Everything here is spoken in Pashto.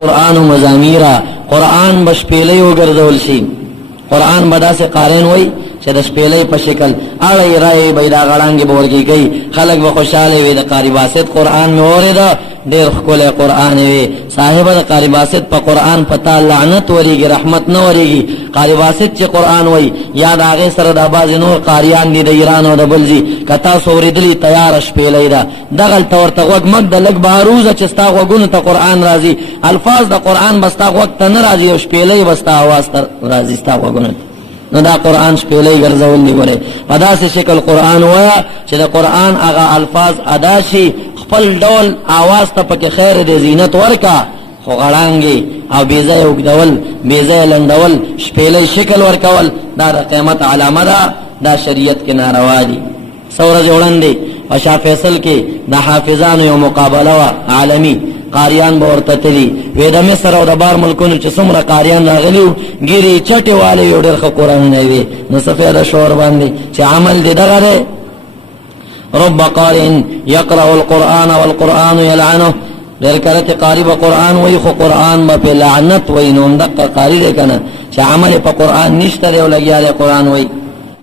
قرآن و مزامیرا قرآن بش پیلی و گرزول شی قرآن بدا سے قارن وی چې د شپېلې په شکل اړې راي بيدا غړانګي بورګي کوي خلک به خوشاله وي د قاری باسط قرآن مې اورېدا ډېر ښکلی قرآن وي صاحب د قاری باسط په قرآن پتا لعنت وريږي رحمت نه وريږي قاری باسط چې قرآن وي یاد هغه سره د باز نور قاریان دي د ایران او د بلزي کتا سوریدلی تیار شپېلې دا دغل تور ته وګ مګ د لګ باروزه چې ستا وګونو ته قرآن راځي الفاظ د قرآن بستا وخت نه راځي او شپېلې بستا आवाज تر راځي ستا وګونو نو دا قرآن شپېلې ګرځول دی ګوره په داسې شکل قرآن وایا چې د قرآن هغه الفاظ ادا شي خپل ډول आवाज ته پکې خیر دې زینت ورکا خو غړانګي او بیزای وګدول بیزای لندول شپېلې شکل ورکول دا د قیامت علامه ده دا شریعت کې ناروا دي سورج وړاندې او شاه فیصل کې د حافظانو یو مقابله وا عالمی قاریان ورته تلي وې د مصر او د بار ملکونو چې څومره قاریان راغلیو ګيري چټي والے یو ډېر ښه قرآن نه وي نو سفید شور باندې چې عمل دې دغه رب قارئ يقرأ القرآن والقرآن يلعنه ډېر کله چې قاری به قرآن وایي خو قرآن به لعنت وایي نو دغه قاری دی کنه چې عمل په قرآن نشته او لګیا دی قرآن وایي